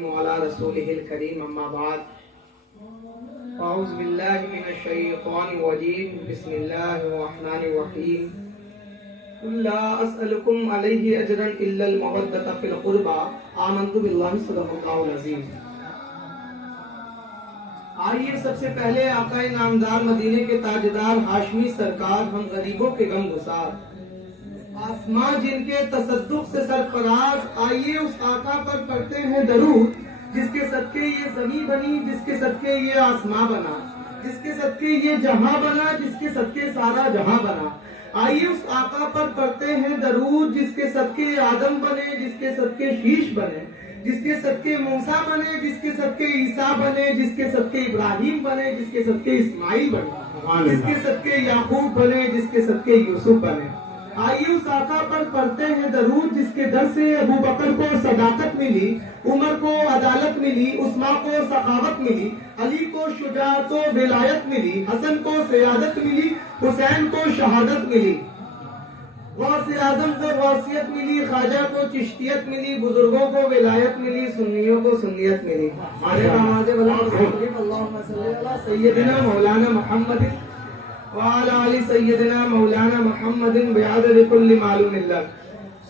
وعلى رسوله الكريم أما بعد أعوذ بالله من الشيطان الرجيم بسم الله الرحمن الرحيم قل لا أسألكم عليه أجرا إلا المودة في القربى آمنت بالله صدق الله العظيم. آئیے سب سے پہلے آقا نامدار مدینے کے تاجدار ہاشمی سرکار ہم غریبوں کے غم گسار آسمان جن کے تصدق سے سرفراز، آئیے اس آقا پر پڑھتے ہیں درود جس کے صدقے یہ زمین بنی، جس کے صدقے یہ آسمان بنا، جس کے صدقے یہ جہاں بنا، جس کے صدقے سارا جہاں بنا. آئیے اس آقا پر پڑھتے ہیں درود جس کے صدقے آدم بنے، جس کے صدقے شیش بنے، جس کے صدقے موسیٰ بنے، جس کے صدقے عیسیٰ بنے، جس کے صدقے ابراہیم بنے، جس کے صدقے اسماعیل بنے، جس کے صدقے یعقوب بنے، جس کے صدقے یوسف بنے. آئیے اس آقا پر پڑھتے ہیں درود جس کے در سے ابو بکر کو صداقت ملی، عمر کو عدالت ملی، عثمان کو سخاوت ملی، علی کو شجاعت و ولایت ملی، حسن کو سیادت ملی، حسین کو شہادت ملی، غوث اعظم کو غوثیت ملی، خواجہ کو چشتیت ملی، بزرگوں کو ولایت ملی، سنیوں کو سنیت ملی. اللہم صلی علی سیدنا مولانا محمد وعلی آل سیدنا مولانا محمد بعدد کل معلوم اللہ.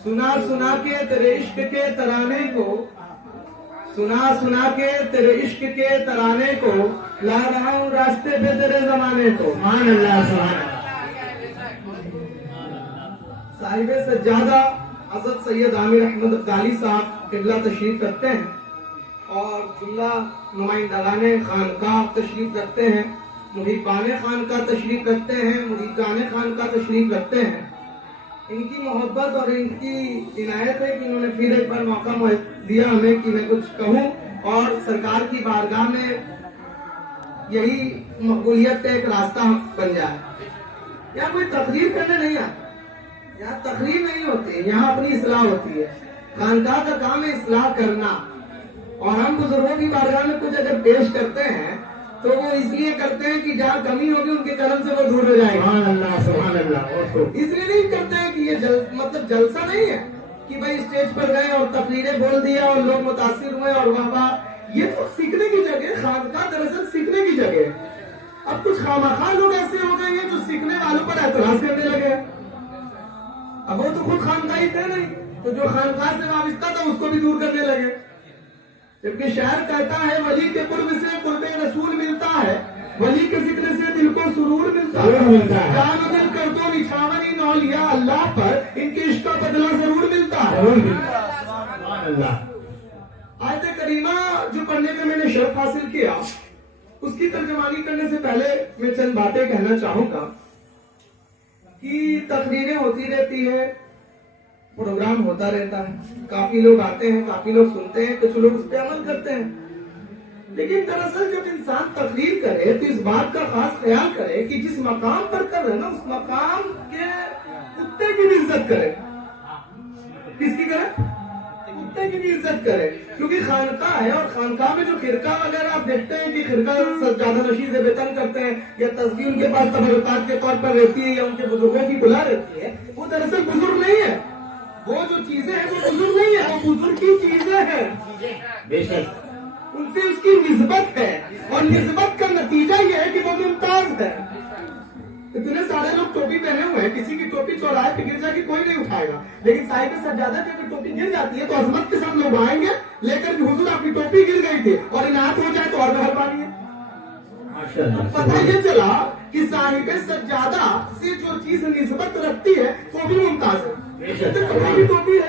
سنا سنا کے تیرے عشق کے ترانے کو، سنا سنا کے تیرے عشق کے ترانے کو، لا رہا ہوں راستے پہ تیرے زمانے کو. سبحان اللہ سبحان اللہ. صاحب سجادہ حضرت سید عامر احمد ابدالی صاحب قبلہ تشریف رکھتے ہیں اور جملہ نمائندگان خانقاہ تشریف رکھتے ہیں، محبان خانقاہ تشریف رکھتے ہیں، مریدان خانقاہ تشریف رکھتے ہیں. ان کی محبت اور ان کی عنایت ہے کہ انہوں نے پھر ایک بار موقع دیا ہمیں کہ میں کچھ کہوں اور سرکار کی بارگاہ میں یہی مقبولیت کا ایک راستہ بن جائے. یہاں کوئی تقریر کرنے نہیں آتا، یہاں تقریر نہیں ہوتی، یہاں اپنی اصلاح ہوتی ہے. خانقاہ کا کام ہے اصلاح کرنا، اور ہم بزرگوں کی بارگاہ میں کچھ اگر پیش کرتے ہیں تو وہ اس لیے کرتے ہیں کہ جہاں کمی ہوگی ان کے کرم سے وہ دور ہو جائے گا. سبحان اللہ سبحان اللہ. اس لیے نہیں کرتے ہیں کہ یہ مطلب جلسہ نہیں ہے کہ بھائی اسٹیج پر گئے اور تقریریں بول دیا اور لوگ متاثر ہوئے اور واہ واہ. یہ تو سیکھنے کی جگہ ہے، خانقاہ دراصل سیکھنے کی جگہ ہے. اب کچھ خامخواہ لوگ ایسے ہو گئے ہیں جو سیکھنے والوں پر اعتراض کرنے لگے. اب وہ تو خود خانقاہی تھے نہیں، تو جو خانقاہ سے وابستہ تھا اس کو بھی دور کرنے لگے. جبکہ شاعر کہتا ہے ولی کے قرب سے قرب رسول ملتا ہے، ولی کے ذکر سے دل کو سرور ملتا ہے، جان و دل کر تو نچھاون ان اولیاء اللہ پر ان کے عشق کا بدلہ ضرور ملتا ہے. آیت کریمہ جو پڑھنے کا میں نے شرف حاصل کیا، اس کی ترجمانی کرنے سے پہلے میں چند باتیں کہنا چاہوں گا کہ تقریریں ہوتی رہتی ہے، پروگرام ہوتا رہتا ہے، کافی لوگ آتے ہیں، کافی لوگ سنتے ہیں، کچھ لوگ اس پہ عمل کرتے ہیں. لیکن دراصل جب انسان تقریر کرے تو اس بات کا خاص خیال کرے کہ جس مقام پر کر رہے نا اس مقام کے کتے کی بھی عزت کرے. کس کی کرے؟ کتے کی بھی عزت کرے. کیونکہ خانقاہ ہے، اور خانقاہ میں جو خرقہ وغیرہ آپ دیکھتے ہیں کہ خرقہ سجادہ نشین سے ویتن کرتے ہیں یا تصویر ان کے پاس تبرکات کے طور پر رہتی ہے یا ان کے بزرگوں کی بلا رہتی ہے، وہ دراصل بزرگ نہیں ہے. وہ جو چیزیں ہیں وہ بزرگ نہیں ہے، وہ بزرگ کی چیزیں ہیں. بے شک ان سے اس کی نسبت ہے، اور نسبت کا نتیجہ یہ ہے کہ وہ ممتاز ہے. اتنے سارے لوگ ٹوپی پہنے ہوئے ہیں، کسی کی ٹوپی چوراہے پہ گر جائے گی کوئی نہیں اٹھائے گا، لیکن صاحب سجادہ کی اگر ٹوپی گر جاتی ہے تو عظمت کے ساتھ لوگ آئیں گے لے کر کہ حضور آپ کی ٹوپی گر گئی تھی، اور عنایت ہو جائے تو اور مہربانی ہے. پتہ یہ چلا کہ صاحب سجادہ سے جو چیز نسبت رکھتی ہے وہ بھی ممتاز ہے. کپڑے کی ٹوپی ہے،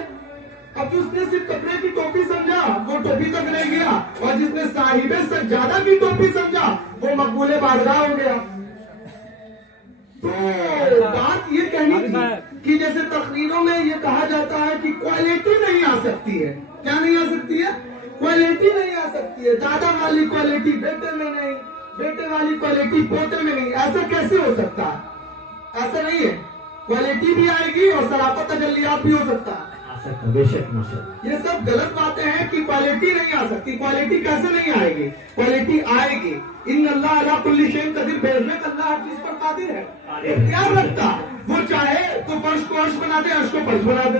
اب جس نے صرف کپڑے کی ٹوپی سمجھا وہ ٹوپی تک رہ گیا، اور جس نے صاحب سجادہ کی ٹوپی سمجھا وہ مقبول بارگاہ ہو گیا. تو بات یہ کہنی تھی کہ جیسے تقریروں میں یہ کہا جاتا ہے کہ کوالٹی نہیں آ سکتی ہے. کیا نہیں آ سکتی ہے؟ کوالٹی نہیں آ سکتی ہے. دادا والی کوالٹی بیٹے میں نہیں، بیٹے والی کوالٹی پوتے میں نہیں. ایسا کیسے ہو سکتا ہے؟ ایسا نہیں ہے. کوالٹی بھی آئے گی اور سراپت تجلیات بھی ہو سکتا ہے. بے شک یہ سب غلط باتیں ہیں کہ کوالٹی نہیں آ سکتی. کوالٹی کیسے نہیں آئے گی؟ کوالٹی آئے گی. ان اللہ علی کل شیء قدیر، بے شک اللہ ہر چیز پر قادر ہے، اختیار رکھتا. وہ چاہے تو فرش کو عرش بنا دے، عرش کو فرش بنا دے.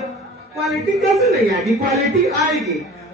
کوالٹی کیسے نہیں آئے گی؟ کوالٹی آئے گی.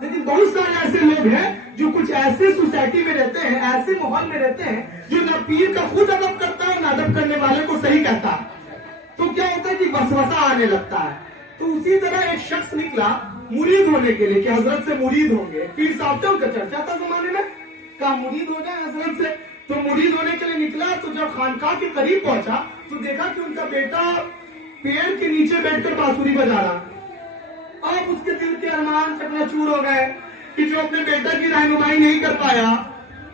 لیکن بہت سارے ایسے لوگ ہیں جو کچھ ایسے سوسائٹی میں رہتے ہیں، ایسے ماحول میں رہتے ہیں جو نہ پیر کا خود ادب کرتا ہے نہ ادب کرنے والے کو صحیح کہتا ہے، تو کیا ہوتا ہے کہ وسوسہ آنے لگتا ہے۔ تو اسی طرح ایک شخص نکلا مرید ہونے کے لیے کہ حضرت سے مرید ہوں گے، پیر صاحب کا چرچا تھا زمانے میں، کہا مرید ہو جائے حضرت سے۔ تو مرید ہونے کے لیے نکلا، تو جب خانقاہ کے قریب پہنچا تو دیکھا کہ ان کا بیٹا پیڑ کے نیچے بیٹھ کر بانسری بجا رہا۔ اب اس کے دل کے ارمان چکنا چور ہو گئے کہ جو اپنے بیٹا کی رہنمائی نہیں کر پایا،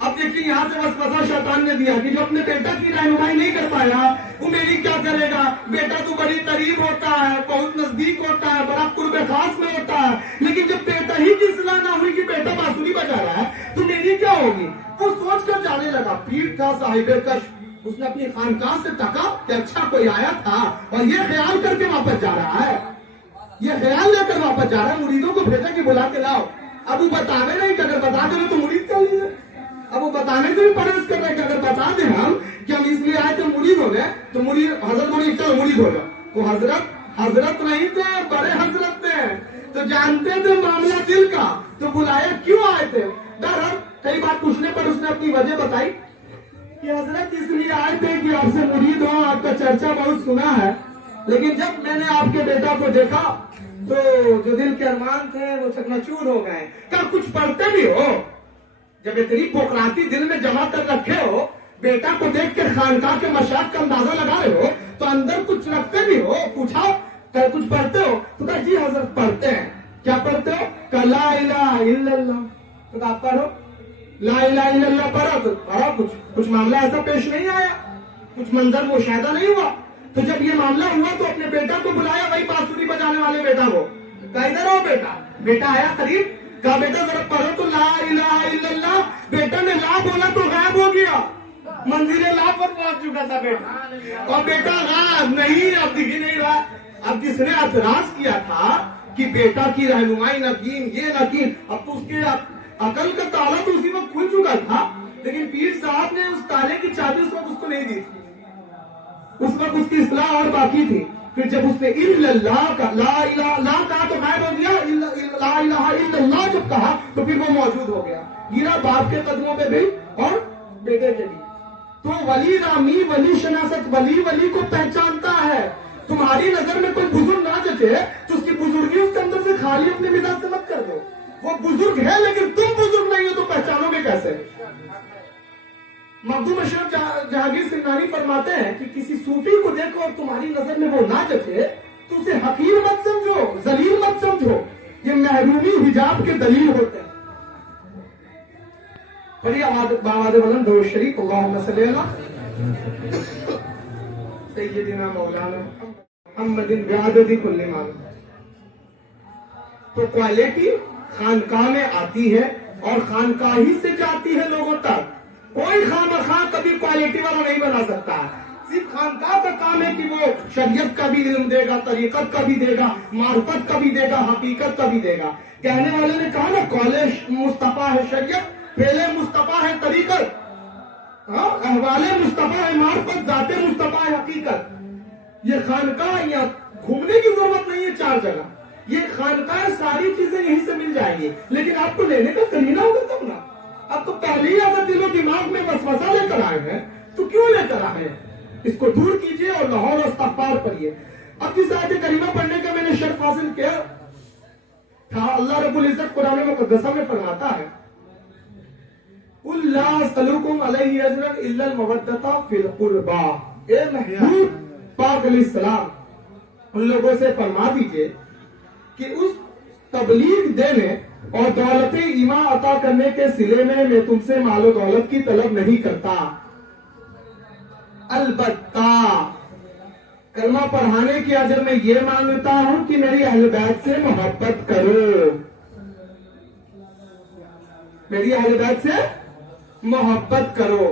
اب دیکھیے یہاں سے وسوسہ شیطان نے دیا کہ جو اپنے بیٹا کی رہنمائی نہیں کر پایا وہ میری کیا کرے گا، بیٹا تو بڑی قریب ہوتا ہے، بہت نزدیک ہوتا ہے، بڑا قرب خاص میں ہوتا ہے، لیکن جب بیٹا ہی کی اصلاح نہ ہوئی کہ بیٹا بانسری بجا رہا ہے تو میری کیا ہوگی۔ وہ سوچ کر جانے لگا، پیر تھا صاحب کشف، اس نے اپنی خانقاہ سے تکا کہ اچھا کوئی آیا تھا اور یہ خیال کر کے واپس جا رہا ہے، یہ خیال لے کر واپس جا رہا ہے۔ مریدوں کو بھیجا کہ بلا کے لاؤ، اب وہ بتانے نہیں کہ اگر بتا دیں تو مرید کر لیجیے، اب وہ بتانے سے بھی پرہیز کر رہے کہ اگر بتا دیں ہم کہ ہم اس لیے آئے تو مرید ہو گئے تو مرید حضرت مرید چلو مرید ہو جاؤ۔ وہ حضرت نہیں تھے، بڑے حضرت تھے، تو جانتے تھے معاملہ دل کا، تو بلایا کیوں آئے تھے۔ ڈر کئی بار پوچھنے پر اس نے اپنی وجہ بتائی کہ حضرت اس لیے آئے تھے کہ آپ سے مرید ہوں، آپ کا چرچا بہت سنا ہے، لیکن جب میں نے آپ کے بیٹا کو دیکھا تو جو دل کے ارمان تھے وہ چکنا-چور ہو گئے۔ کیا کچھ پڑھتے بھی ہو؟ جب اتنی پوکھراتی دل میں جمع کر رکھے ہو، بیٹا کو دیکھ کے خانقاہ کے مشاق کا اندازہ لگا رہے ہو تو اندر کچھ رکھتے بھی ہو۔ پوچھا کیا کچھ پڑھتے ہو؟ تو کہا جی حضرت پڑھتے ہیں۔ کیا پڑھتے ہو؟ کہا لا الہ الا اللہ۔ تو کہا پڑھو، لا الہ الا اللہ پڑھا تو پڑھا، کچھ معاملہ ایسا پیش نہیں آیا، کچھ منظر مشاہدہ نہیں ہوا۔ تو جب یہ معاملہ ہوا تو اپنے بیٹا کو بلایا، وہی بانسری بجانے والے بیٹا کو، کہا ادھر ہو بیٹا۔ بیٹا آیا قریب، کہا بیٹا ذرا پڑھو تو لا الہ الا اللہ۔ بیٹا نے لا بولا تو غائب ہو گیا، منزل لا پر پہنچ چکا تھا بیٹا، اور بیٹا غائب نہیں، اب دکھ ہی نہیں رہا۔ اب جس نے اعتراض کیا تھا کہ بیٹا کی رہنمائی نہ کی، یہ نہ کی، اب تو اس کے عقل کا تالا تو اسی وقت کھل چکا تھا، لیکن پیر صاحب نے اس تالے کی چابی اس وقت اس کو نہیں دی تھی، اس وقت اس کی اصلاح اور باقی تھی۔ پھر جب اس نے الا اللہ کا لا الہ لا کہا تو غائب ہو گیا، لا الہ الا اللہ جب کہا تو پھر وہ موجود ہو گیا، گرا باپ کے قدموں پہ بھی اور بیٹے کے بھی۔ تو ولی رامی، ولی شناست، ولی کو پہچانتا ہے۔ تمہاری نظر میں کوئی بزرگ نہ جچے تو اس کی بزرگی اس کے اندر سے خالی اپنے مزاج سے مت کر دو، وہ بزرگ ہے لیکن تم بزرگ نہیں ہو تو پہچانو گے کیسے۔ مخدوم اشرف جہانگیر سنگھانی فرماتے ہیں کہ کسی صوفی کو دیکھو اور تمہاری نظر میں وہ نہ جچے تو اسے حقیر مت سمجھو، ذلیل مت سمجھو، یہ محرومی حجاب کے دلیل ہوتے ہیں۔ پڑھیے آواز بلند درود شریف، اللہم صلی اللہ سیدنا مولانا محمد بعدد کل مان۔ تو کوالٹی خانقاہ میں آتی ہے اور خانقاہ ہی سے جاتی ہے لوگوں تک، کوئی خامخواہ کبھی کوالٹی والا نہیں بنا سکتا ہے۔ صرف خانقاہ کا کام ہے کہ وہ شریعت کا بھی علم دے گا، طریقت کا بھی دے گا، معرفت کا بھی دے گا، حقیقت کا بھی دے گا۔ کہنے والے نے کہا نا کالج مصطفیٰ ہے شریعت، پھیلے مصطفیٰ ہے طریقت، احوال مصطفیٰ ہے معرفت، ذات مصطفیٰ ہے حقیقت۔ یہ خانقاہ یا گھومنے کی ضرورت نہیں ہے چار جگہ، یہ خانقاہ ساری چیزیں یہیں سے مل جائیں گی، لیکن آپ کو لینے کا قرینہ ہوگا تب نا۔ اب تو پہلے ہی اگر دل و دماغ میں وسوسہ لے کر آئے ہیں تو کیوں لے کر آئے ہیں؟ اس کو دور کیجئے اور لاہور استغفار پڑھیے۔ اب جس آیت کریمہ پڑھنے کا میں نے شرف حاصل کیا تھا، اللہ رب العزت قرآن مقدسہ میں فرماتا ہے قُلْ لَا أَسْأَلُكُمْ عَلَيْهِ أَجْرًا إِلَّا الْمَوَدَّةَ فِي الْقُرْبَى۔ اے محبوب پاک علیہ السلام ان لوگوں سے فرما دیجئے کہ اس تبلیغ دینے اور دولت ایمان عطا کرنے کے سلے میں تم سے مال و دولت کی طلب نہیں کرتا، البتہ کلمہ پڑھانے کی اجر میں یہ مانگتا ہوں کہ میری اہل بیت سے محبت کرو، میری اہل بیت سے محبت کرو۔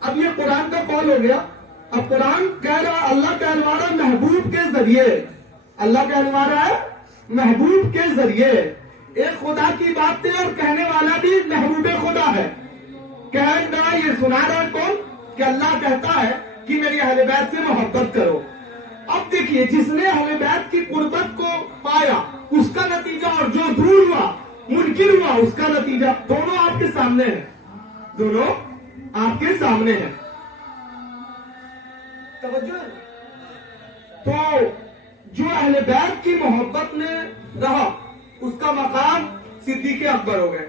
اب یہ قرآن کا قول ہو گیا۔ اب قرآن کہہ رہا، اللہ کہلوا رہا محبوب کے ذریعے، اللہ کہلوا رہا ہے محبوب کے ذریعے۔ ایک خدا کی بات ہے اور کہنے والا بھی محبوب خدا ہے۔ کہہ رہا، یہ سنا رہا ہے کون؟ کہ اللہ کہتا ہے کہ میری اہل بیت سے محبت کرو۔ اب دیکھیے جس نے اہل بیت کی قربت کو پایا اس کا نتیجہ اور جو دور ہوا منکر ہوا اس کا نتیجہ دونوں آپ کے سامنے ہیں، دونوں آپ کے سامنے ہیں۔ توجہ ہے؟ تو جو اہل بیت کی محبت میں رہا اس کا مقام صدیق اکبر ہو گئے۔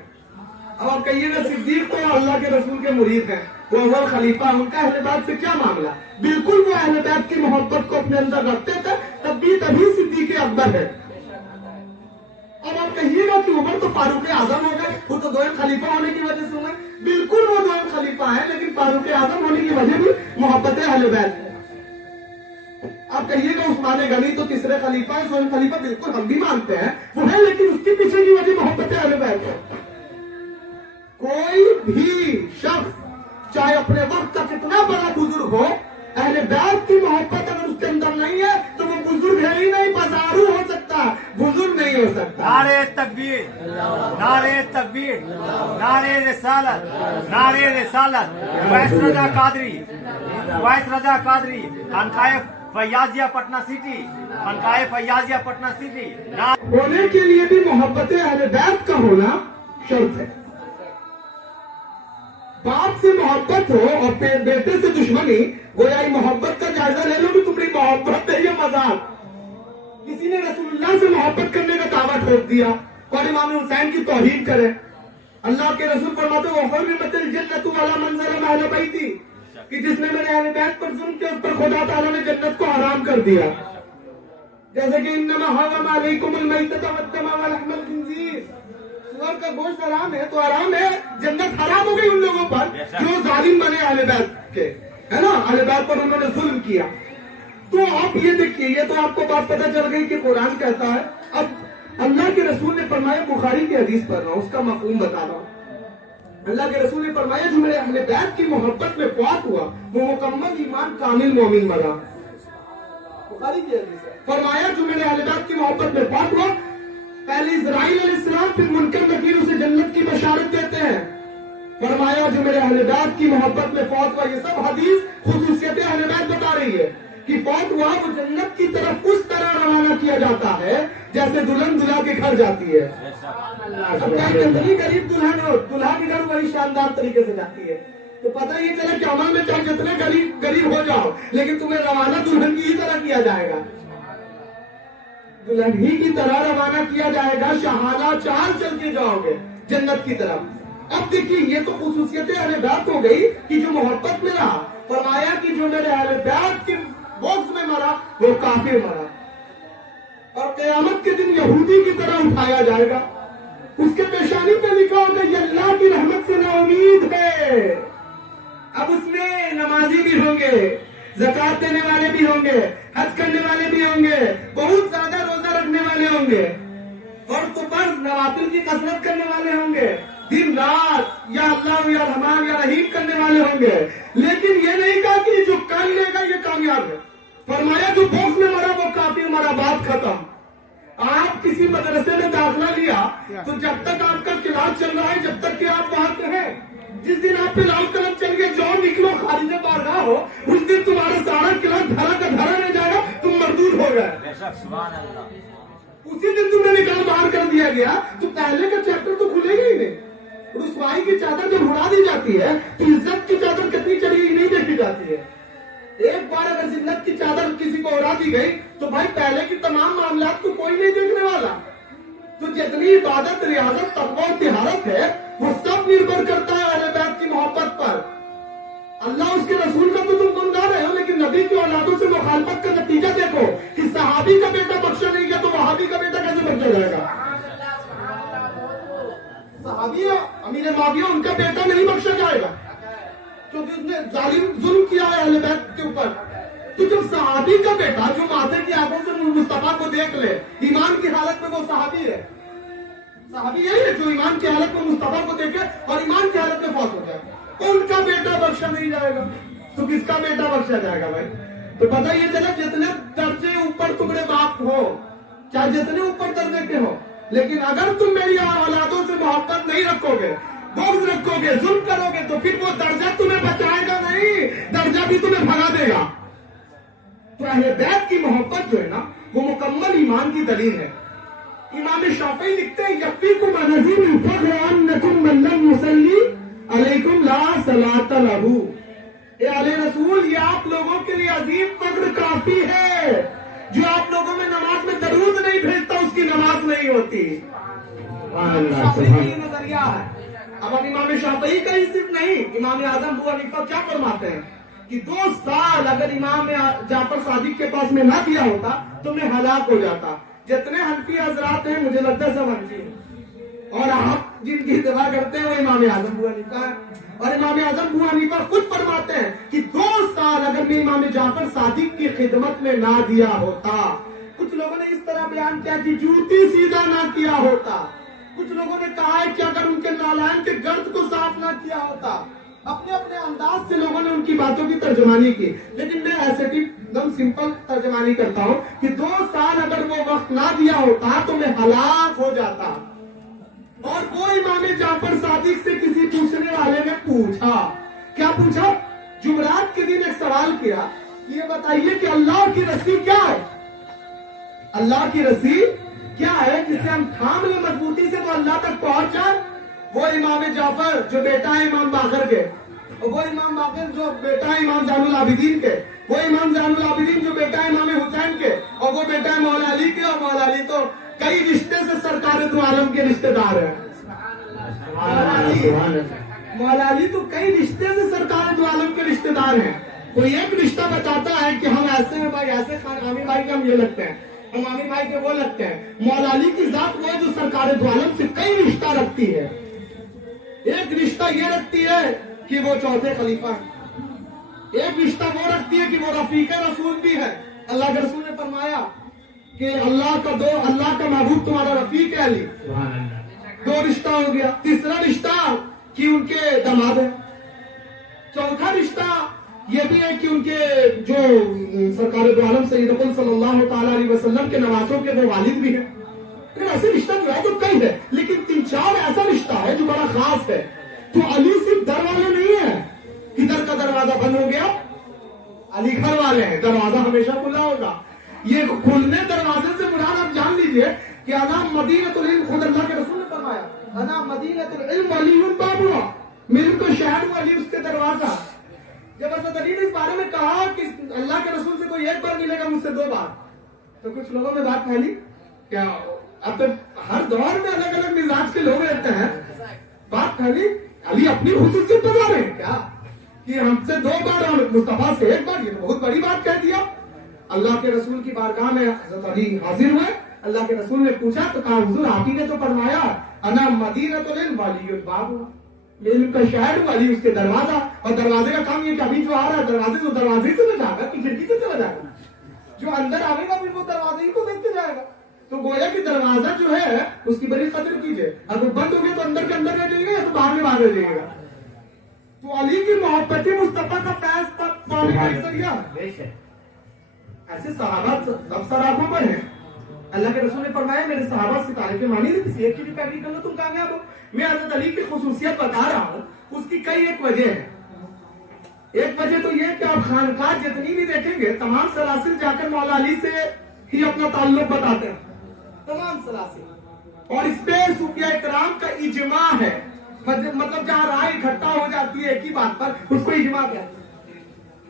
اب آپ کہیے گا صدیق تو اللہ کے رسول کے مرید ہیں، وہ اول خلیفہ، ان کا اہل بیت سے کیا معاملہ؟ بالکل وہ اہل بیت کی محبت کو اپنے اندر رکھتے تھے، تبھی صدیق اکبر ہے۔ اب آپ کہیے گا کہ عمر تو فاروق اعظم ہو گئے، وہ تو دوئم خلیفہ ہونے کی وجہ سے ہوئے، بالکل وہ دوئم خلیفہ ہیں، لیکن فاروق اعظم ہونے کی وجہ بھی محبت اہل بیت ہے۔ آپ کہیے گا عثمان غنی تو تیسرے خلیفہ ہے، دوئم خلیفہ، بالکل ہم بھی مانتے ہیں وہ ہے، لیکن اس کے پیچھے کی وجہ محبت اہل بیت ہے۔ کوئی بھی شخص چاہے اپنے وقت کا کتنا بڑا بزرگ ہو، اہل بیت کی محبت اگر اس کے اندر نہیں ہے تو وہ بزرگ ہے ہی نہیں، بازارو ہو سکتا ہے، بزرگ نہیں ہو سکتا۔ نعرے تکبیر، نعرے تکبیر، نعرے رسالت، نعرے رسالت۔ وائس رضا قادری، وائس رضا قادری، خانقاہ فیاضیہ پٹنہ سٹی، خانقاہ فیاضیہ پٹنہ سٹی۔ ہونے کے لیے بھی محبت اہل بیت کا ہونا شرط ہے۔ باپ سے محبت ہو اور بیٹے سے دشمنی، گویا محبت کا جائزہ لے لو کہ تمہاری محبت ہے یا مذاق۔ کسی نے رسول اللہ سے محبت کرنے کا دعویٰ ٹھوک دیا اور امام حسین کی توہین کرے، اللہ کے رسول فرماتے ہیں وَحُرِّمَتِ الْجَنَّةُ عَلَىٰ مَنْ ظَلَمَ أَهْلَ بَيْتِي، کہ جس نے میرے اہل بیت پر ظلم کیا اس پر خدا تعالیٰ نے جنت کو حرام کر دیا۔ جیسے کہ انما حرم علیکم المیتۃ والدم ولحم الخنزیر، سور کا گوشت حرام ہے تو حرام ہے، جنت حرام ہو گئی ان لوگوں پر جو ظالم بنے اہل بیت کے، ہے نا، اہل بیت پر انہوں نے ظلم کیا۔ تو آپ یہ دیکھیے، یہ تو آپ کو بات پتہ چل گئی کہ قرآن کہتا ہے۔ اب اللہ کے رسول نے فرمایا، بخاری کی حدیث پڑھ رہا ہوں، اس کا مفہوم بتا رہا ہوں۔ اللہ کے رسول نے فرمایا جو میرے اہل بیت کی محبت میں فوت ہوا وہ مکمل ایمان کامل مومن مرا۔ بخاری کی حدیث ہے، فرمایا جو میرے اہل بیت کی محبت میں فوت ہوا، پہلے اسرائیل علیہ السلام پھر منکر نکیر اسے جنت کی بشارت دیتے ہیں۔ فرمایا جو میرے اہل بیت کی محبت میں فوت ہوا، یہ سب حدیث خصوصیت اہل بیت بتا رہی ہے کہ فوت ہوا وہ جنت کی طرف اس طرح روانہ کیا جاتا ہے جیسے دلہن دلہا کے گھر جاتی ہے۔ اب چاہے جتنی غریب دلہن ہو، دلہا کے گھر بڑی شاندار طریقے سے جاتی ہے، تو پتہ یہ چلا کہ عمل میں چاہے جتنے غریب ہو جاؤ لیکن تمہیں روانہ دلہن کی ہی طرح کیا جائے گا، دلہن ہی کی طرح روانہ کیا جائے گا، شہانہ چال چل کے جاؤ گے جنت کی طرف۔ اب دیکھیے یہ تو خصوصیت اہل بیت ہو گئی کہ جو محبت میں رہا۔ فرمایا کہ جو میرے اہل بیت کے بغض میں مرا وہ کافر مرا، اور قیامت کے دن یہودی کی طرح اٹھایا جائے گا، اس کے پیشانی پہ لکھا ہوگا یہ اللہ کی رحمت سے نا امید ہے۔ اب اس میں نمازی بھی ہوں گے، زکات دینے والے بھی ہوں گے، حج کرنے والے بھی ہوں گے، بہت زیادہ روزہ رکھنے والے ہوں گے، فرض تو فرض نوافل کی کثرت کرنے والے ہوں گے، دن رات یا اللہ یا رحمان یا رحیم کرنے والے ہوں گے، لیکن یہ نہیں کہا کہ جو کر لے گا یہ کامیاب ہے۔ فرمایا جو بغض میں مرا وہ کافر مرا، بات ختم۔ آپ کسی مدرسے میں داخلہ لیا تو جب تک آپ کا کلاس چل رہا ہے، جب تک کہ آپ وہاں پہ ہیں، جس دن آپ پہ لال قلم چل گیا جو نکلو خارج بارگاہ ہو، اس دن تمہارا سارا کلاس دھرا کا دھرا رہ جائے گا، تم مردود ہو گئے۔ اسی دن تمہیں نکال باہر کر دیا گیا تو پہلے کا چیپٹر تو کھلے گا ہی نہیں۔ رسوائی کی چادر جب اڑا دی جاتی ہے تو عزت کی چادر کتنی چڑھی نہیں دیکھی جاتی ہے۔ ایک بار اگر ذلت کی چادر کسی کو اڑا دی گئی تو بھائی پہلے کی تمام معاملات کو کوئی نہیں دیکھنے والا۔ تو جتنی عبادت، ریاضت، تقویٰ اور طہارت ہے وہ سب نربھر کرتا ہے اہل بیت کی محبت پر۔ اللہ اس کے رسول کا تو تم گنگا رہے ہو، لیکن نبی کی اولادوں سے مخالفت کا نتیجہ دیکھو کہ صحابی کا بیٹا بخشا نہیں گیا تو وہابی کا بیٹا کیسے بخشا جائے گا؟ صحابی امیر معاویہ ان کا بیٹا نہیں بخشا جائے گا کیونکہ اس نے ظلم کیا ہے اہل بیت کے اوپر۔ تو جب صحابی کا بیٹا جو ماتے کی آنکھوں سے مصطفیٰ کو دیکھ لے، ایمان کی حالت میں وہ صحابی ہے۔ صحابی یہی ہے جو ایمان کی حالت میں مصطفیٰ کو دیکھے اور ایمان کی حالت میں فوت ہو جائے، ان کا بیٹا بخشا نہیں جائے گا۔ تو کس کا بیٹا بخشا جائے گا بھائی؟ تو پتہ یہ چلا جتنے درجے اوپر تمہارے باپ ہو، چاہے جتنے اوپر درجے کے ہو، لیکن اگر تم میری اولادوں سے محبت نہیں رکھو گے، بغض رکھو گے، ظلم کرو گے، تو پھر وہ درجہ تمہیں بچائے گا نہیں، درجہ بھی تمہیں بھگا دے گا۔ تو اہل بیت کی محبت جو ہے نا وہ مکمل ایمان کی دلیل ہے. امام شافعی لکھتے ہیں یکفیکم عظیم الفخر انکم من لم یصلی علیکم لا صلاۃ لہ. اے آل رسول یہ آپ لوگوں کے لیے عظیم فخر کافی ہے جو آپ لوگوں میں نماز میں درود نہیں بھیجتا اس کی نماز نہیں ہوتی. شافعی کا یہ نظریہ ہے. اب امام شافعی کا ہی صرف نہیں، امام اعظم ابو حنیفہ کیا فرماتے ہیں کہ 2 سال اگر امام جعفر صادق کے پاس میں نہ دیا ہوتا تو میں ہلاک ہو جاتا. جتنے حنفی حضرات ہیں مجھے لگتا ہے سب حنفی ہیں، اور آپ جن کی اتباع کرتے ہیں وہ امام اعظم ابو حنیفہ ہے. اور امام اعظم ابو حنیفہ خود فرماتے ہیں کہ 2 سال اگر میں امام جعفر صادق کی خدمت میں نہ دیا ہوتا. کچھ لوگوں نے اس طرح بیان کیا کہ جوتی سیدھا نہ کیا ہوتا. کچھ لوگوں نے کہا ہے کہ اگر ان کے نالائن کے گرد کو صاف نہ کیا ہوتا. اپنے اپنے انداز سے لوگوں نے ان کی باتوں کی ترجمانی کی، لیکن میں ایسے ایک دم سمپل ترجمانی کرتا ہوں کہ 2 سال اگر وہ وقت نہ دیا ہوتا تو میں ہلاک ہو جاتا. اور وہ امام جعفر صادق سے کسی پوچھنے والے نے پوچھا، کیا پوچھا؟ جمعرات کے دن ایک سوال کیا، یہ بتائیے کہ اللہ کی رسی کیا ہے؟ اللہ کی رسی کیا ہے جسے ہم تھام لیں مضبوطی سے تو اللہ تک پہنچ جائے؟ وہ امام جعفر جو بیٹا ہے امام باقر کے، وہ امام باقر جو بیٹا ہے امام زین العابدین کے، وہ امام زین العابدین جو بیٹا ہے امام حسین کے، اور وہ بیٹا ہے مولا علی کے. اور مولا علی تو کئی رشتے سے سرکار دو عالم کے رشتے دار ہیں. مولا علی تو کئی رشتے سے سرکار دو عالم کے رشتے دار ہیں. کوئی ایک رشتہ بتاتا ہے کہ ہم ایسے ہیں بھائی، ایسے عامر بھائی کے ہم یہ لگتے ہیں، ہم عامر بھائی کے وہ لگتے ہیں. مولا علی کی ذات وہ ہے جو سرکار دو عالم سے کئی رشتہ رکھتی ہے. ایک رشتہ یہ رکھتی ہے کہ وہ چوتھے خلیفہ ہیں. ایک رشتہ وہ رکھتی ہے کہ وہ رفیق رسول بھی ہے. اللہ کے رسول نے فرمایا کہ اللہ کا محبوب تمہارا رفیق ہے علی. 2 رشتہ ہو گیا. تیسرا رشتہ کہ ان کے داماد ہیں. چوتھا رشتہ یہ بھی ہے کہ ان کے جو سرکار دو عالم سید صلی اللہ تعالی علیہ وسلم کے نواسوں کے وہ والد بھی ہیں. ایسے رشتہ جو ہے تو کئی ہے، لیکن 3-4 ایسا رشتہ ہے جو بڑا خاص ہے. تو علی صرف در والے نہیں ہیں، ادھر کا دروازہ بند ہو گیا علی گھر والے ہیں، دروازہ ہمیشہ کھلا ہوگا. یہ کھلنے دروازے سے مراد آپ جان لیجئے کہ انا مدینۃ العلم، خود اللہ کے رسول نے فرمایا انا مدینۃ العلم ولی بابها، میرے کو شہر ہوں علی اس کے دروازہ. جب حضرت علی نے اس بارے میں کہا کہ اللہ کے رسول سے کوئی 1 بار ملے گا، مجھ سے 2 بار، تو کچھ لوگوں میں بات پھیلی کیا اب تو ہر دور میں الگ الگ مزاج کے لوگ رہتے ہیں. بات پھیلی علی اپنی خصوصیت بتا رہے ہیں کیا کہ ہم سے 2 بار اور مصطفیٰ سے 1 بار؟ یہ تو بہت بڑی بات کہہ دیا. اللہ کے رسول کی بارگاہ میں حضرت علی حاضر ہوئے. اللہ کے رسول نے پوچھا تو کہا حضور آپ ہی نے تو فرمایا انا مدینۃ العلم ولی الباب، میں علم کا شہر ہوں علی اس کے دروازہ. اور دروازے کا کام یہ کہ ابھی جو آ رہا ہے دروازے سے نہ جائے گا کہ کھڑکی سے چلا جائے گا. جو اندر آئے گا پھر وہ دروازے ہی کو دیکھتے جائے گا. تو گویا کہ دروازہ جو ہے اس کی بڑی قدر کیجئے. اگر بند ہو گیا تو اندر کے اندر رہ جائے گا یا تو باہر میں باہر رہ جائے گا. تو علی کی محبت مصطفیٰ کا فیض تک پانے کا ذریعہ ایسے صحابہ سب سراخوں پر ہیں. اللہ کے رسول نے فرمایا میرے صحابہ ستارے کے مانی کسی ایک کی بھی پیروی کر لو تم کامیاب ہو. میں حضرت علی کی خصوصیت بتا رہا ہوں، اس کی کئی ایک وجہ ہے. ایک وجہ تو یہ کہ آپ خانقاہ جتنی بھی دیکھیں گے تمام سلاسل جا کر مولا علی سے ہی اپنا تعلق بتاتے ہیں، تمام سلاسل. اور اس پہ صوفیاء کرام کا اجماع ہے. مطلب جہاں رائے اکٹھا ہو جاتی ہے ایک ہی بات پر اس کو اجماع کہتے ہیں.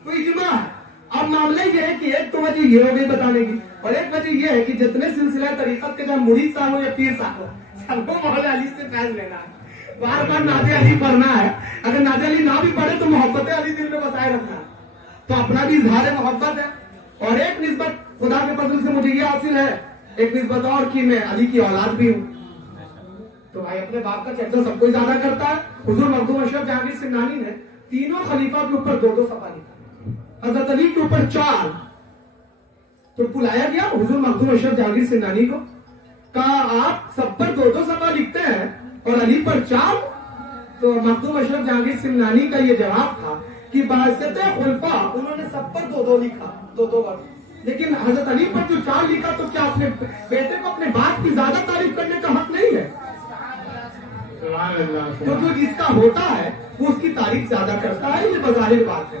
تو اجماع ہے. اب معاملہ یہ ہے کہ ایک تو وجہ یہ ہو گئی بتانے کی، اور ایک وجہ یہ ہے کہ جتنے سلسلہ طریقت کے جہاں مرید صاحب ہو یا پیر صاحب ہو سب کو مولا علی سے فیض لینا ہے، بار بار نعت علی پڑھنا ہے. اگر نعت علی نہ بھی پڑھے تو محبت علی دل میں بسائے رکھنا ہے. تو اپنا بھی اظہار محبت ہے. اور ایک نسبت خدا کے فضل سے مجھے یہ حاصل ہے، ایک نسبت اور کہ میں علی کی اولاد بھی ہوں. تو بھائی اپنے باپ کا چرچا سب کو زیادہ کرتا ہے. حضور مخدوم اشرف جہانگیر سمنانی نے تینوں خلیفہ کے اوپر 2 صفحہ لکھا. حضرت علی کے اوپر 4. تو بلایا گیا حضور مخدوم اشرف جہانگیر سمنانی کو، کہا آپ سب پر 2 صفحہ لکھتے ہیں اور علی پر 4. تو مخدوم اشرف جہانگیر سمنانی کا یہ جواب تھا کہ بحثت خلفاء انہوں نے سب پر 2 لکھا، 2 بار. لیکن حضرت علی پر جو 4 لکھا تو کیا اپنے بیٹے کو اپنے باپ کی زیادہ تعریف کرنے کا حق نہیں ہے؟ تو جو جس کا ہوتا ہے وہ اس کی تعریف زیادہ کرتا ہے، یہ بظاہر بات ہے.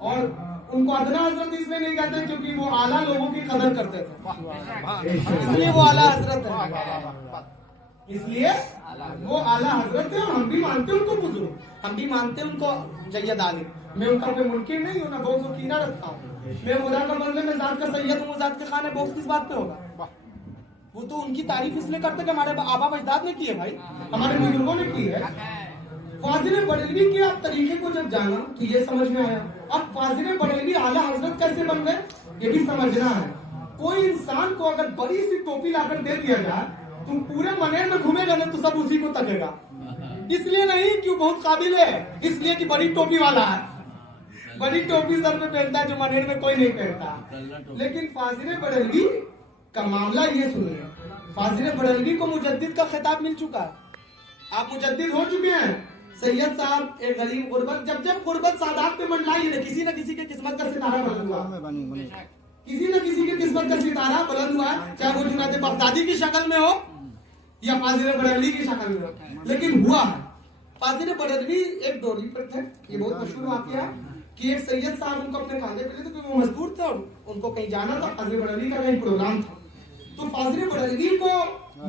اور ان کو ادنا حضرت اس لیے نہیں کہتے کیونکہ وہ اعلیٰ لوگوں کی قدر کرتے تھے، اس لیے وہ اعلیٰ حضرت ہے، اس لیے وہ اعلیٰ حضرت ہے، اور ہم بھی مانتے ہیں ان کو بزرگ، ہم بھی مانتے ہیں ان کو جید عالم، میں ان کا کوئی منکر نہیں ہوں، نہ بغض و کینہ رکھتا ہوں، میں خدا کا بندہ، میں ذات کا سید ہوں، وہ ذات کے خانے بغض کس بات پہ ہوگا؟ وہ تو ان کی تعریف اس لیے کرتے کہ ہمارے آبا اجداد نے کی ہے بھائی، ہمارے بزرگوں نے کی ہے۔ فاضل بریلوی کے آپ طریقے کو جب جانا تو یہ سمجھ میں آیا، اب فاضل بریلوی اعلیٰ حضرت کیسے بن گئے یہ بھی سمجھنا ہے۔ کوئی انسان کو اگر بڑی سی ٹوپی لا کر دے دیا جائے، تم پورے منیر میں گھومے گا نا تو سب اسی کو تکے گا، اس لیے نہیں کہ وہ بہت قابل ہے، اس لیے کہ بڑی ٹوپی والا ہے، بڑی ٹوپی سر پہ پہنتا ہے جو منیر میں کوئی نہیں پہنتا۔ لیکن فاضل بریلوی کا معاملہ یہ سنیے، فاضل بریلوی کو مجدد کا خطاب مل چکا ہے، آپ مجدد ہو چکے ہیں۔ سید صاحب ایک غریب غربت، جب غربت سادات پہ منڈلائی ہے، کسی نہ کسی کے قسمت کا ستارہ بلند ہوا، کسی نہ کسی کے قسمت کا ستارہ بلند ہوا، چاہے وہ جنید بغدادی کی شکل میں ہو یا فاضل بریلوی کی شکل میں ہو، لیکن ہوا ہے۔ فاضل بریلوی ایک ڈوری پر تھے، یہ بہت مشہور واقعہ ہے کہ ایک سید صاحب ان کو اپنے کاندھے پہ لیتے، کیونکہ وہ مزدور تھے اور ان کو کہیں جانا تھا، فاضل بریلوی کا کہیں پروگرام تھا، تو فاضل بریلوی کو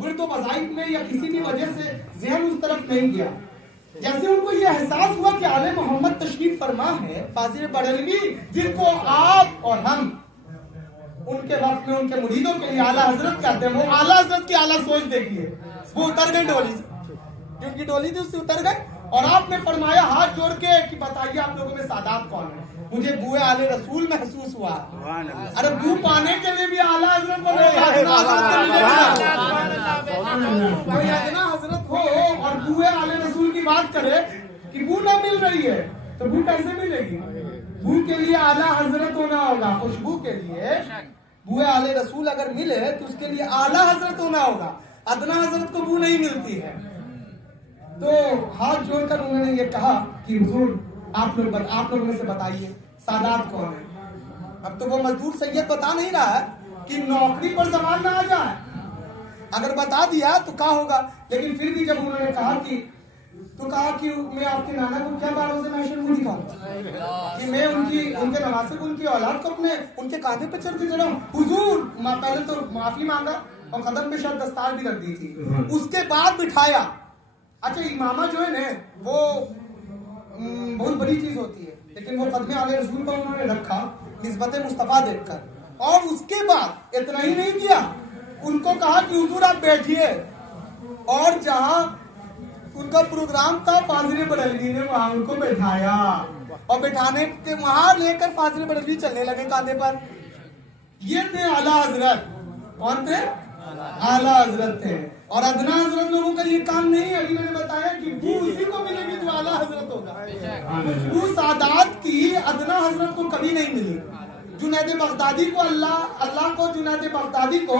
ورد و وظائف میں یا کسی بھی وجہ سے ذہن اس طرف نہیں گیا۔ جیسے ان کو یہ احساس ہوا کہ آل محمد تشریف فرما ہے، فاضل بریلوی جن کو آپ اور ہم ان کے وقت میں ان کے مریدوں کے لیے اعلیٰ حضرت کہتے ہیں، وہ اعلیٰ حضرت کی اعلیٰ سوچ دیکھیے، وہ اتر گئے ڈولی سے، جن کی ڈولی تھی اس سے اتر گئے، اور آپ نے فرمایا ہاتھ جوڑ کے کہ بتائیے آپ لوگوں میں سادات کون ہے؟ مجھے بوئے آل رسول محسوس ہوا، ارے بو پانے کے لیے بھی اعلیٰ حضرت بنے، ادنا حضرت ہو اور بوئے آل رسول کی بات کرے کہ بو نہ مل رہی ہے تو بو کیسے ملے گی؟ بو کے لیے اعلیٰ حضرت ہونا ہوگا، خوشبو کے لیے بوئے آل رسول اگر ملے تو اس کے لیے اعلیٰ حضرت ہونا ہوگا، ادنا حضرت کو بو نہیں ملتی ہے۔ تو ہاتھ جوڑ کر انہوں نے یہ کہا کہ حضور آپ لوگ میں سے بتائیے سادات کون ہیں؟ اب تو وہ مزدور سید بتا نہیں رہا ہے کہ نوکری پر زبان نہ آ جائے، اگر بتا دیا تو کیا ہوگا، لیکن پھر بھی جب انہوں نے کہا کہ میں آپ کے نانا کو کیا باروں سے محشر میں دکھاؤں کہ میں ان کے نواسب ان کی اولاد کو ان کے کاندھے پہ چڑھ کے چڑھاؤں؟ حضور پہلے تو معافی مانگا اور قدم پہ شاید دستار بھی رکھ دی تھی، اس کے بعد بٹھایا۔ اچھا امامہ جو ہے نا وہ بہت بڑی چیز ہوتی ہے، لیکن وہ قدم آل رسول کو انہوں نے رکھا نسبت مصطفیٰ دیکھ کر، اور اس کے بعد اتنا ہی نہیں کیا، ان کو کہا کہ حضور آپ بیٹھیے، اور جہاں ان کا پروگرام تھا فاضل بریلوی نے وہاں ان کو بٹھایا، اور بٹھانے کے وہاں لے کر فاضل بریلوی چلنے لگے کاندھے پر۔ یہ تھے اعلیٰ حضرت، کون تھے؟ اعلیٰ حضرت تھے، اور ادنا حضرت لوگوں کا یہ کام نہیں ہے، ابھی میں نے بتایا کہ بو اسی کو ملے گی جو اعلیٰ حضرت ہوگا، وہ سادات کی ادنا حضرت کو کبھی نہیں ملی۔ جنید بغدادی کو اللہ کو جنید بغدادی کو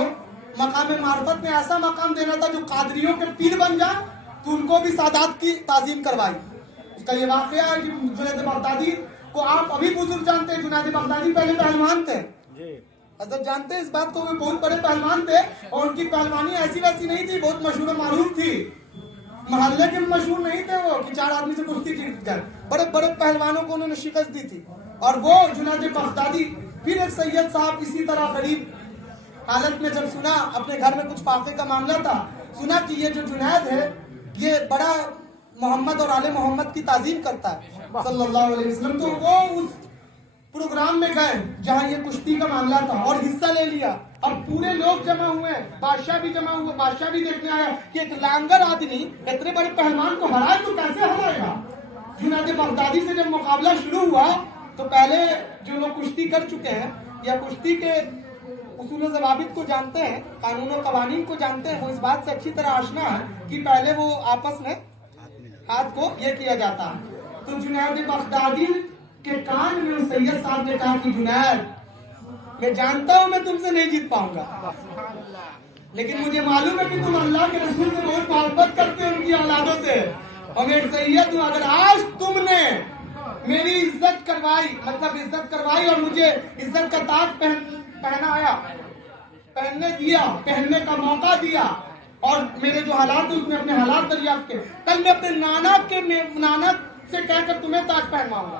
مقام معرفت میں ایسا مقام دینا تھا جو قادریوں کے پیر بن جائے، تو ان کو بھی سادات کی تعظیم کروائی۔ اس کا یہ واقعہ ہے کہ جنید بغدادی کو آپ ابھی بزرگ جانتے ہیں، جنید بغدادی پہلے پہلوان تھے، حضرت جانتے ہیں اس بات کو، وہ بہت بڑے پہلوان تھے، اور ان کی پہلوانی ایسی ویسی نہیں تھی، بہت مشہور و معروف تھی، محلے کے مشہور نہیں تھے وہ کہ 4 آدمی سے کشتی جیت کر، بڑے بڑے پہلوانوں کو انہوں نے شکست دی تھی۔ اور وہ جنید بغدادی پھر ایک سید صاحب اسی طرح غریب حالت میں جب سنا، اپنے گھر میں کچھ فاقے کا معاملہ تھا، سنا کہ یہ جو جنید ہے یہ بڑا محمد اور آل محمد کی تعظیم کرتا ہے صلی اللہ علیہ وسلم، تو وہ اس پروگرام میں گئے جہاں یہ کشتی کا معاملہ تھا اور حصہ لے لیا۔ اب پورے لوگ جمع ہوئے، بادشاہ بھی جمع ہوا، بادشاہ بھی دیکھنے آیا کہ ایک لانگر آدمی اتنے بڑے پہلوان کو ہرائے تو کیسے ہرائے گا۔ جنید بغدادی سے جب مقابلہ شروع ہوا تو پہلے جو لوگ کشتی کر چکے ہیں یا کشتی کے اصول و ضوابط کو جانتے ہیں، قانون و قوانین کو جانتے ہیں، وہ اس بات سے اچھی طرح آشنا ہے کہ پہلے وہ آپس میں ہاتھ کو یہ کیا جاتا ہے۔ تو جنید بغدادی کے کان میں سید صاحب نے کہا کہ جنید میں جانتا ہوں میں تم سے نہیں جیت پاؤں گا، لیکن مجھے معلوم ہے کہ تم اللہ کے رسول سے بہت محبت کرتے ہو، ان کی اولادوں سے، اور میں ایک سید ہوں، اگر آج تم نے میری عزت کروائی اور مجھے عزت کا تاج پہنایا، پہننے کا موقع دیا، اور میرے جو حالات اس نے اپنے حالات دریافت کے، کل میں اپنے نانا سے کہہ کر تمہیں تاج پہنواؤں گا۔